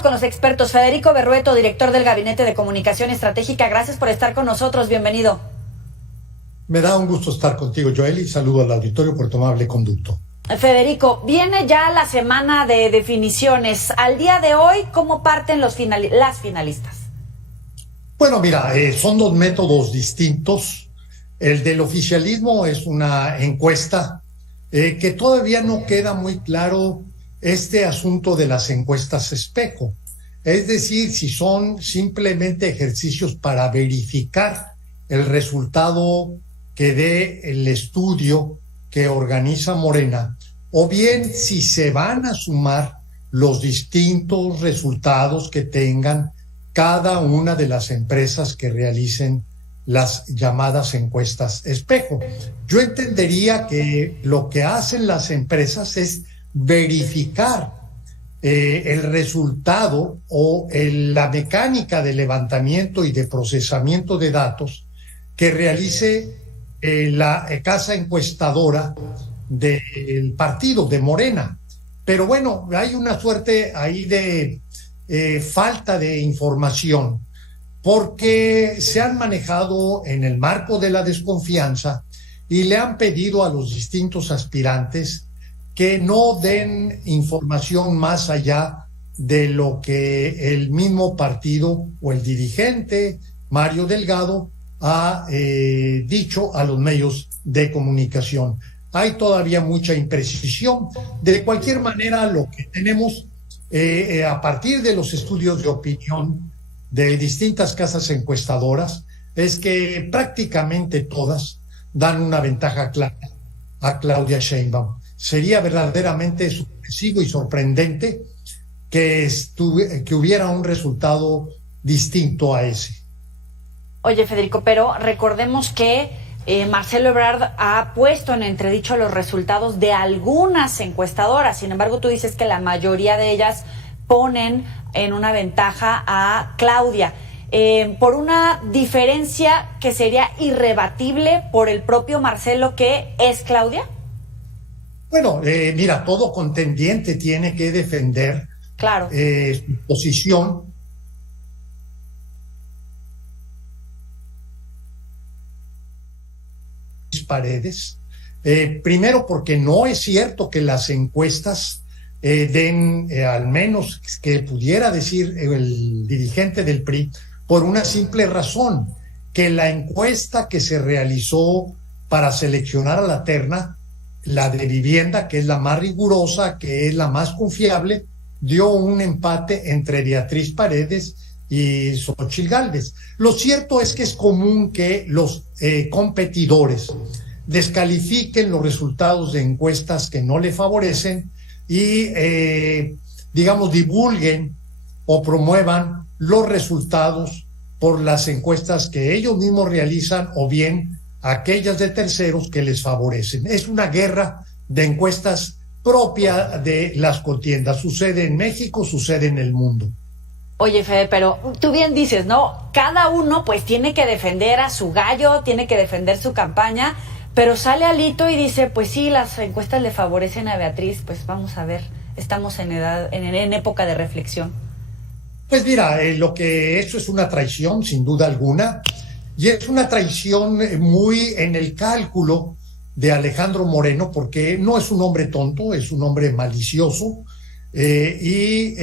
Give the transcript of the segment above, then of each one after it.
Con los expertos. Federico Berrueto, director del Gabinete de Comunicación Estratégica, gracias por estar con nosotros, bienvenido. Me da un gusto estar contigo, Joel, y saludo al auditorio por tu amable conducto. Federico, viene ya la semana de definiciones. Al día de hoy, ¿cómo parten las finalistas? Bueno, mira, son dos métodos distintos. El del oficialismo es una encuesta que todavía no queda muy claro este asunto de las encuestas espejo. Es decir, si son simplemente ejercicios para verificar el resultado que dé el estudio que organiza Morena, o bien si se van a sumar los distintos resultados que tengan cada una de las empresas que realicen las llamadas encuestas espejo. Yo entendería que lo que hacen las empresas es verificar el resultado o la mecánica de levantamiento y de procesamiento de datos que realice la casa encuestadora del partido de Morena. Pero bueno, hay una suerte ahí de falta de información, porque se han manejado en el marco de la desconfianza y le han pedido a los distintos aspirantes que no den información más allá de lo que el mismo partido o el dirigente Mario Delgado ha dicho a los medios de comunicación. Hay todavía mucha imprecisión. De cualquier manera, lo que tenemos a partir de los estudios de opinión de distintas casas encuestadoras es que prácticamente todas dan una ventaja clara a Claudia Sheinbaum. Sería verdaderamente sorpresivo y sorprendente que hubiera un resultado distinto a ese. Oye, Federico, pero recordemos que Marcelo Ebrard ha puesto en entredicho los resultados de algunas encuestadoras. Sin embargo, tú dices que la mayoría de ellas ponen en una ventaja a Claudia. Por una diferencia que sería irrebatible por el propio Marcelo, que es Claudia. Bueno, mira, todo contendiente tiene que defender su posición. Paredes. Primero, porque no es cierto que las encuestas den, al menos que pudiera decir el dirigente del PRI, por una simple razón, que la encuesta que se realizó para seleccionar a la terna, la de vivienda, que es la más rigurosa, que es la más confiable, dio un empate entre Beatriz Paredes y Xóchitl Gálvez. Lo cierto es que es común que los competidores descalifiquen los resultados de encuestas que no le favorecen y, digamos, divulguen o promuevan los resultados por las encuestas que ellos mismos realizan o bien aquellas de terceros que les favorecen. Es una guerra de encuestas propia de las contiendas. Sucede en México, sucede en el mundo. Oye, Fede, pero tú bien dices, ¿no? Cada uno pues tiene que defender a su gallo, tiene que defender su campaña, pero sale Alito y dice, pues sí, las encuestas le favorecen a Beatriz, pues vamos a ver, estamos en época de reflexión. Pues mira, lo que eso es una traición, sin duda alguna, y es una traición muy en el cálculo de Alejandro Moreno, porque no es un hombre tonto, es un hombre malicioso, y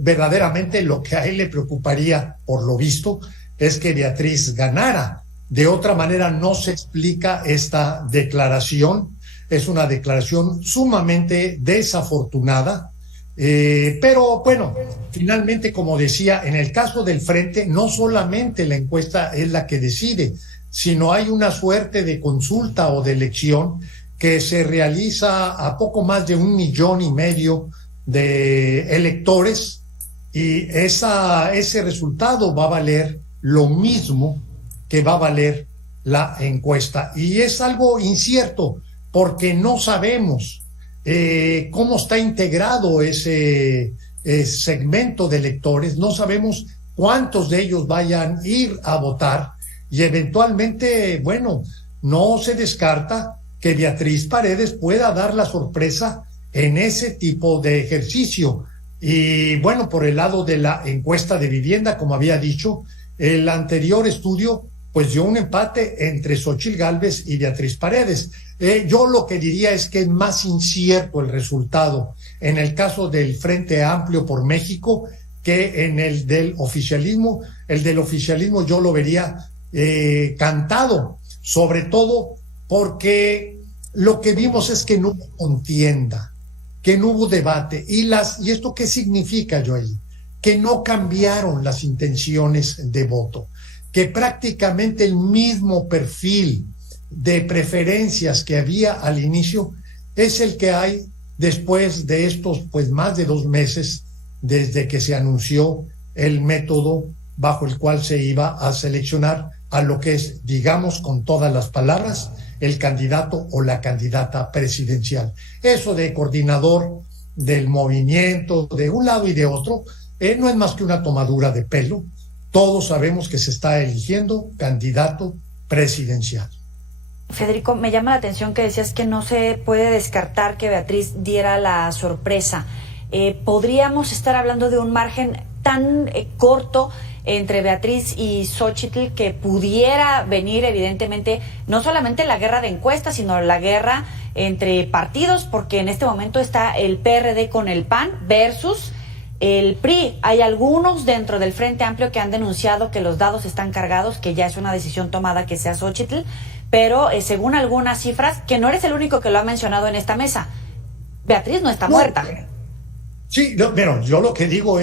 verdaderamente lo que a él le preocuparía, por lo visto, es que Beatriz ganara. De otra manera no se explica esta declaración. Es una declaración sumamente desafortunada, pero bueno, finalmente, como decía, en el caso del Frente, no solamente la encuesta es la que decide, sino hay una suerte de consulta o de elección que se realiza a poco más de 1,5 millones de electores, y ese resultado va a valer lo mismo que va a valer la encuesta. Y es algo incierto, porque no sabemos cómo está integrado ese segmento de electores, no sabemos cuántos de ellos vayan a ir a votar, y eventualmente, bueno, no se descarta que Beatriz Paredes pueda dar la sorpresa en ese tipo de ejercicio. Y bueno, por el lado de la encuesta de vivienda, como había dicho, el anterior estudio pues dio un empate entre Xóchitl Gálvez y Beatriz Paredes. Yo lo que diría es que es más incierto el resultado en el caso del Frente Amplio por México que en el del oficialismo. El del oficialismo yo lo vería cantado, sobre todo porque lo que vimos es que no hubo contienda, que no hubo debate. ¿Y esto qué significa, Joel? Que no cambiaron las intenciones de voto, que prácticamente el mismo perfil de preferencias que había al inicio es el que hay después de estos pues más de 2 meses desde que se anunció el método bajo el cual se iba a seleccionar a lo que es, digamos con todas las palabras, el candidato o la candidata presidencial. Eso de coordinador del movimiento de un lado y de otro no es más que una tomadura de pelo. Todos sabemos que se está eligiendo candidato presidencial. Federico, me llama la atención que decías que no se puede descartar que Beatriz diera la sorpresa. ¿Podríamos estar hablando de un margen tan corto entre Beatriz y Xóchitl que pudiera venir evidentemente no solamente la guerra de encuestas, sino la guerra entre partidos, porque en este momento está el PRD con el PAN versus el PRI? Hay algunos dentro del Frente Amplio que han denunciado que los dados están cargados, que ya es una decisión tomada que sea Xóchitl, pero según algunas cifras, que no eres el único que lo ha mencionado en esta mesa, Beatriz no está muerta. Sí, pero yo lo que digo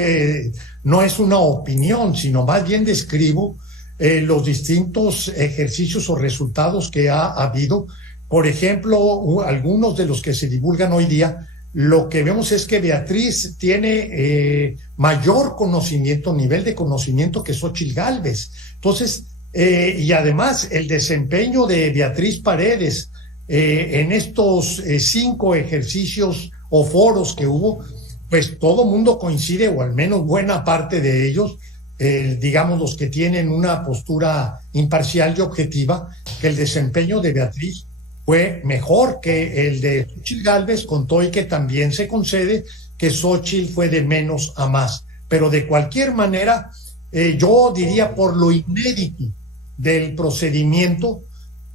no es una opinión, sino más bien describo los distintos ejercicios o resultados que ha habido. Por ejemplo, algunos de los que se divulgan hoy día, lo que vemos es que Beatriz tiene mayor conocimiento, nivel de conocimiento que Xóchitl Gálvez. Entonces, y además el desempeño de Beatriz Paredes en estos 5 ejercicios o foros que hubo, pues todo mundo coincide, o al menos buena parte de ellos, digamos los que tienen una postura imparcial y objetiva, que el desempeño de Beatriz fue mejor que el de Xóchitl Gálvez, con todo y que también se concede que Xóchitl fue de menos a más. Pero de cualquier manera, yo diría por lo inédito del procedimiento,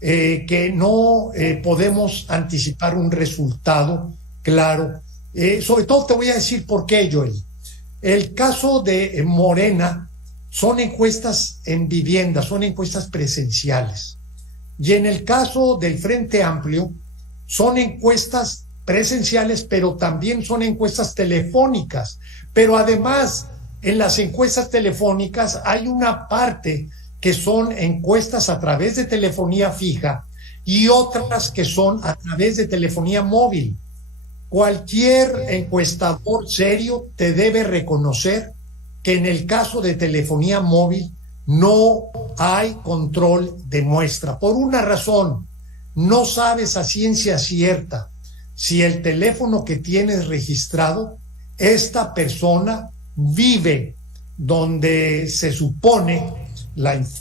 que no podemos anticipar un resultado claro. Sobre todo te voy a decir por qué, Joel. El caso de Morena son encuestas en vivienda, son encuestas presenciales. Y en el caso del Frente Amplio son encuestas presenciales, pero también son encuestas telefónicas. Pero además, en las encuestas telefónicas hay una parte que son encuestas a través de telefonía fija y otras que son a través de telefonía móvil. Cualquier encuestador serio te debe reconocer que en el caso de telefonía móvil no hay control de muestra. Por una razón, no sabes a ciencia cierta si el teléfono que tienes registrado, esta persona vive donde se supone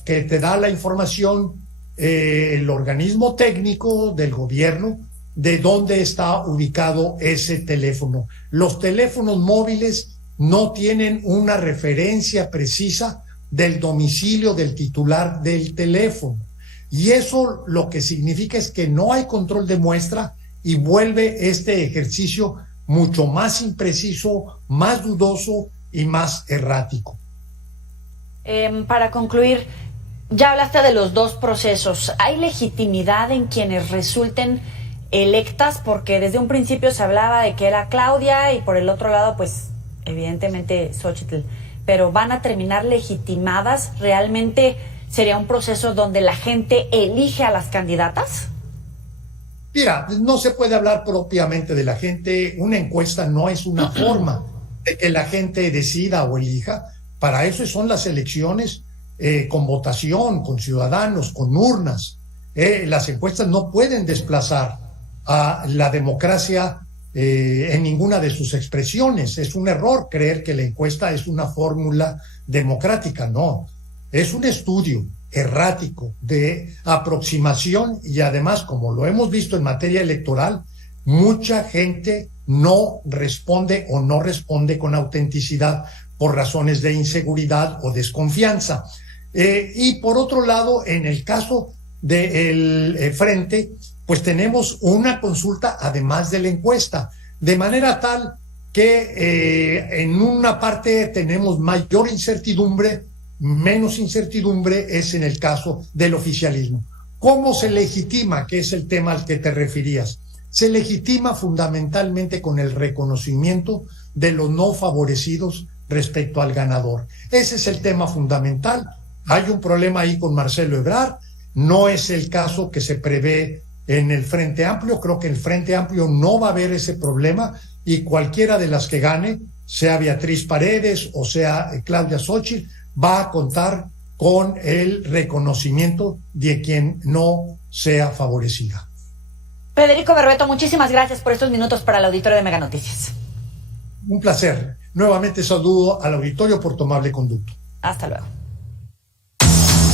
que te da la información el organismo técnico del gobierno de dónde está ubicado ese teléfono. Los teléfonos móviles no tienen una referencia precisa del domicilio del titular del teléfono. Y eso lo que significa es que no hay control de muestra y vuelve este ejercicio mucho más impreciso, más dudoso y más errático. Para concluir, ya hablaste de los dos procesos. ¿Hay legitimidad en quienes resulten electas? Porque desde un principio se hablaba de que era Claudia y por el otro lado, pues, evidentemente Xóchitl. Pero ¿van a terminar legitimadas? ¿Realmente sería un proceso donde la gente elige a las candidatas? Mira, no se puede hablar propiamente de la gente. Una encuesta no es una forma de que la gente decida o elija. Para eso son las elecciones con votación, con ciudadanos, con urnas. Las encuestas no pueden desplazar a la democracia en ninguna de sus expresiones. Es un error creer que la encuesta es una fórmula democrática. No, es un estudio errático de aproximación y además, como lo hemos visto en materia electoral, mucha gente no responde o no responde con autenticidad por razones de inseguridad o desconfianza. Y por otro lado, en el caso del frente, pues tenemos una consulta además de la encuesta, de manera tal que en una parte tenemos mayor incertidumbre, menos incertidumbre es en el caso del oficialismo. ¿Cómo se legitima? Que es el tema al que te referías. Se legitima fundamentalmente con el reconocimiento de los no favorecidos respecto al ganador. Ese es el tema fundamental. Hay un problema ahí con Marcelo Ebrard, no es el caso que se prevé en el Frente Amplio. Creo que en el Frente Amplio no va a haber ese problema y cualquiera de las que gane, sea Beatriz Paredes o sea Claudia Xóchitl, va a contar con el reconocimiento de quien no sea favorecida. Federico Berrueto, muchísimas gracias por estos minutos para el auditorio de Mega Noticias. Un placer. Nuevamente saludo al auditorio por tu amable conducto. Hasta luego.